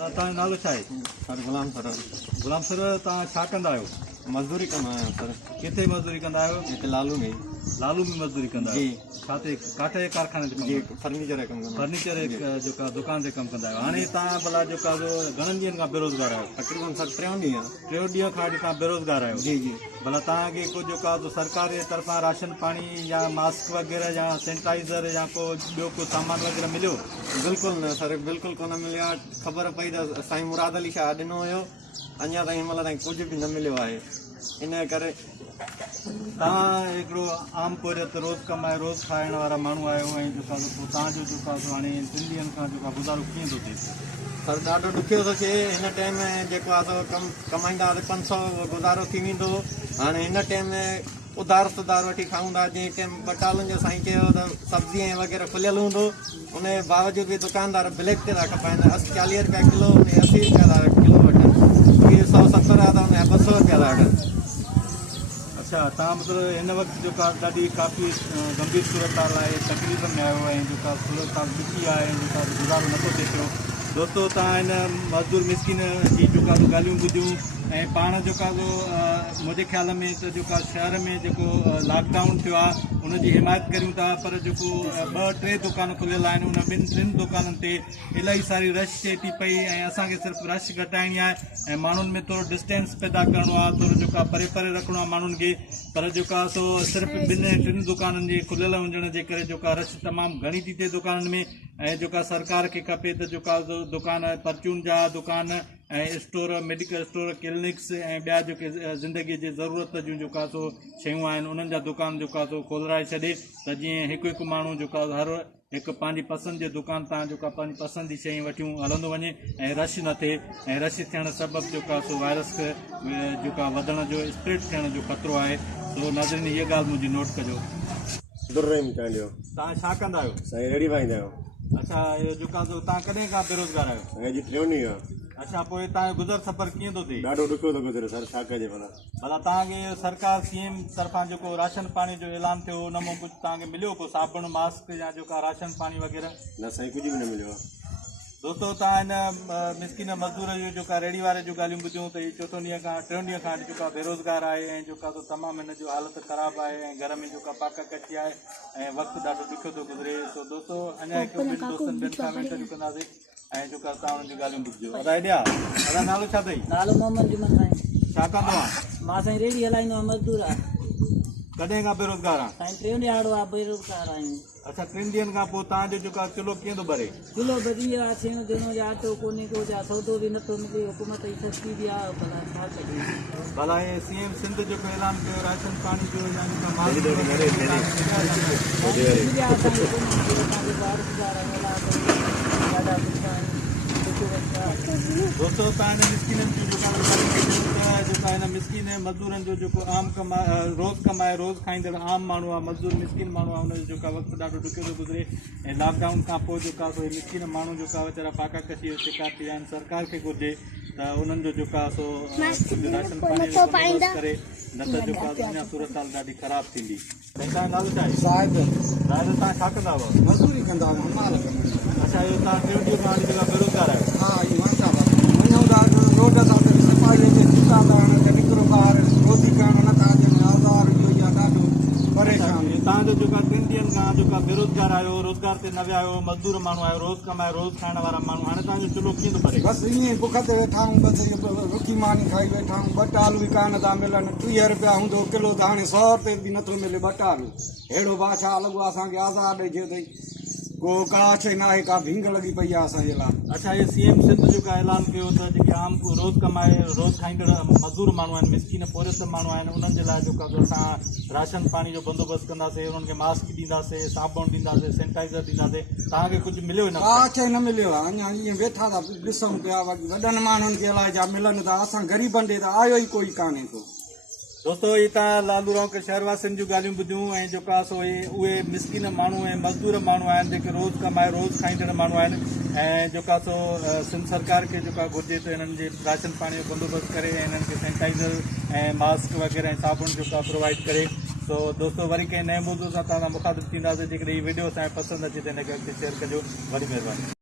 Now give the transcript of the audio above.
तव्हांजो नालो छा आहे? सर गुलाम सर गुलाम सर, तव्हां छा कंदा आहियो? मजदूरी कंदो आहियां सर। किथे मज़दूरी कंदा आहियो? हिते लालू में लालू में मज़दूरी कंदा जी। आहियो? छा ते काठ जे कारखाने ते जी फर्नीचर जो कमु कंदो आहियां। फर्नीचर जेका दुकान ते कमु कंदा आहियो। हाणे तव्हां भला जेका घणनि ॾींहंनि खां बेरोज़गार आहियो? तक़रीबन सर 3 ॾींहं। 3 ॾींहं खां तव्हां बेरोज़गार आहियो। जी जी। भला तव्हांखे को जेका सरकार जे तरफ़ां राशन पाणी या मास्क वग़ैरह या सैनिटाइज़र या को ॿियो को सामान वग़ैरह मिलियो? बिल्कुलु न सर, बिल्कुलु कोन मिलियो आहे। ख़बर पई त साईं मुराद अली शाह ॾिनो हुयो, अञा ताईं हिन महिल ताईं कुझु बि न मिलियो आहे। इन करे तव्हां हिकिड़ो आम पोरियत रोज़ कमाए रोज़ खाइण वारा माण्हू आहियो ऐं जेका पोइ तव्हांजो जेका हाणे 3 ॾींहंनि खां जेका गुज़ारो कीअं थो थिए? सर ॾाढो ॾुखियो थो थिए। हिन टाइम में जेको आहे कमाईंदा 500 गुज़ारो थी वेंदो। हाणे हिन टाइम में उधार सुधार वठी खाऊं था। जंहिं टाइम बटालनि जो साईं चयो त सब्जी ऐं वग़ैरह खुलियल हूंदो, उन जे बावजूद बि दुकानदार ब्लैक ते था खपाइनि। 40 रुपया किलो, 80 रुपया था किलो वठनि। इहे 170 था उन जा 200 रुपया था वठनि। अच्छा, तव्हां मतिलबु हिन वक़्तु जेका ॾाढी काफ़ी गंभीर सूरत हाल आहे, तकलीफ़ में आयो ऐं जेका सूरत हाल ॾुखी आहे ऐं जेका गुज़ारो नथो थिए पियो। दोस्तो, तव्हां हिन मज़दूर मिसकिन जी जेका ॻाल्हियूं ॿुधियूं ऐं पाण जेका मुंहिंजे ख़्याल में त जेका शहर में जेको लॉकडाउन थियो आहे उनजी हिमायत करियूं था, पर जेको 2-3 दुकान खुलियल आहिनि उन 2-3 दुकाननि ते इलाही सारी रश थिए थी पई ऐं असांखे सिर्फ़ु रश घटाइणी आहे ऐं माण्हुनि में थोरो डिस्टेंस पैदा करिणो आहे, थोरो जेका परे परे रखिणो आहे माण्हुनि खे। पर जेका सिर्फ़ु 2-3 दुकाननि जे खुलियल हुजण जे करे जेका रश तमामु घणी थी थिए दुकाननि में। ऐं जेका सरकार खे खपे त जेका दुकान परचून जा दुकान ऐं स्टोर, मेडिकल स्टोर, क्लिनिक्स ऐं ॿिया जेके ज़िंदगीअ जे ज़रूरत जूं जेका शयूं आहिनि उन्हनि जा दुकान जेका खोलाए छॾे, त जीअं हिकु हिकु माण्हू जेका हर हिकु पंहिंजी पसंदि जे दुकान तां जेका पंहिंजी पसंदि जी शयूं वठियूं हलंदो वञे ऐं रश न थिए। ऐं रश थियण सबबु जेका वायरस जेका वधण जो स्प्रेड थियण जो ख़तरो आहे। नाज़रीन, इहा ॻाल्हि मुंहिंजी नोट कजो। तव्हां छा कंदा आहियो? साईं रेडी पाईंदा आहियो। अच्छा, इहो जेका तव्हां कॾहिं खां बेरोज़गार आहियो? जी 3 ॾींहं। अच्छा, पोइ तव्हांजो गुज़र सफ़र कीअं थो थिए? ॾाढो ॾुखियो थो गुज़रे सर, छा कजे भला। भला तव्हांखे सरकार CM तरफ़ां जेको राशन पाणी जो ऐलान थियो उन मां कुझु तव्हांखे मिलियो को साबुण, मास्क या जेका राशन पाणी वग़ैरह? न साईं, कुझु बि न मिलियो आहे। दोस्तो, तव्हां हिन मिसकिन मज़दूर जो जेका रेडी वारे जूं ॻाल्हियूं ॿुधियूं त हीअ 4 ॾींहं खां 3 ॾींहं खां जेका बेरोज़गार आहे ऐं जेका तमामु हिन जो हालति ख़राबु आहे ऐं घर में जेका पाक कची आहे ऐं वक़्तु ॾाढो ॾुखियो थो गुज़रे। दोस्तो, अञा हिकु ॿिनि दोस्तनि ॿिनि खां इंटरव्यू कंदासीं ऐं जेका तव्हां हुननि जी ॻाल्हियूं ॿुधिजो। दादा, नालो छा अथई? नालो मोहम्मद जुमन साईं। छा कंदो आहे? मां साईं रेडी हलाईंदो आहियां, मज़दूर आहे। कॾहिं खां बेरोज़गार आहे? साईं 3 ॾियारो आहे बेरोज़गार आहियूं। अच्छा, 3 ॾींहंनि खां पोइ तव्हांजो जेका किलो कीअं थो भरे? किलो बधी वियो आहे। शयूं दिनों जो आटो कोन्हे को, जा सौदो बि नथो मिले। हुकूमत जी सब्सिडी आहे, भला छा कजे। भला हे CM सिंध जेको ऐलान कयो राशन पाणी जो या जेका दोस्तो, तव्हां हिन मिसकिननि जो जेका हिन मिसकिन मज़दूरनि जो जेको आम रोज़ कमाए रोज़ खाईंदड़ आम माण्हू आहे, मज़दूर मिसकिन माण्हू आहे, हुनजो जेका वक़्तु ॾाढो ॾुखियो थो गुज़रे ऐं लॉकडाउन खां पोइ जेका मिसकिन माण्हू जेका वीचारा फाका कशी जो शिकार थी विया आहिनि। सरकार खे घुरिजे त उन्हनि जो जेका राशन पाणी करे, न त जेका अञा सूरत हाल ॾाढी ख़राबु थींदी। तव्हांजो नालो छा आहे? साहिब। तव्हां छा कंदा हुआ? मज़दूरी कंदा आहियूं। अच्छा, इहो तव्हां 3 ॾींहं खां जेका बेरोज़गार आहियो? हा, वञूं था रोड सां सफ़ाई जे दुकान था निकिरो ॿाहिरि, रोटी करण नथा अचनि। आज़ार इहो ई आहे, ॾाढो परेशान। तव्हांजो जेका 3 ॾींहंनि खां जेका बेरोज़गार आहियो, रोज़गार ते न विया आहियो, मज़दूर माण्हू आहियो, रोज़ कमाए रोज़ खाइण वारा माण्हू, हाणे तव्हांजो चुल्हो कीअं थो भरे? बसि ईअं बुख ते वेठा आहियूं। बसि रुखी मानी खाई वेठा आहियूं। बटालू बि कान था मिलनि। 30 रुपया हूंदो किलो, त हाणे 100 रुपये बि नथो मिले बटालू। अहिड़ो बादशाह लॻो आहे असांखे, आज़ार ॾेई अथई। को का शइ न आहे, का भींग लॻी पई आहे असांजे लाइ। अच्छा, इहे CM सिंध जेका ऐलान कयो त जेके आम रोज़ कमाए रोज़ खाईंदड़ मज़दूर माण्हू आहिनि, मिसकिन पोरियत माण्हू आहिनि, उन्हनि जे लाइ जेका असां राशन पाणी जो बंदोबस्तु कंदासीं, उन्हनि खे मास्क ॾींदासीं, साबुण ॾींदासीं, सैनिटाइज़र ॾींदासीं। तव्हांखे कुझु मिलियो न? का शइ न मिलियो आहे। अञा ईअं वेठा था ॾिसूं पिया। वॾनि माण्हुनि खे अलाए छा मिलनि था, असां ग़रीबनि ॾे त आयो ई कोई कान्हे को। दोस्तो, इहे तव्हां लालू राव के शहरवासियुनि जूं ॻाल्हियूं ॿुधियूं ऐं जेका उहे मिसकिन माण्हू ऐं मज़दूर माण्हू आहिनि जेके रोज़ कमाए रोज़ खाईंदड़ माण्हू आहिनि ऐं जेका सिंध सरकार खे जेका घुरिजे त हिननि जे राशन पाणी जो बंदोबस्तु करे ऐं हिननि खे सैनिटाइज़र ऐं मास्क वग़ैरह ऐं साबुण जेका प्रोवाइड करे। दोस्तो, वरी कंहिं नए मौज़ूअ सां तव्हां मुखातिब थींदासीं। जेकॾहिं हीअ वीडियो असांखे पसंदि अचे त हिनखे शेयर कजो। वॾी महिरबानी।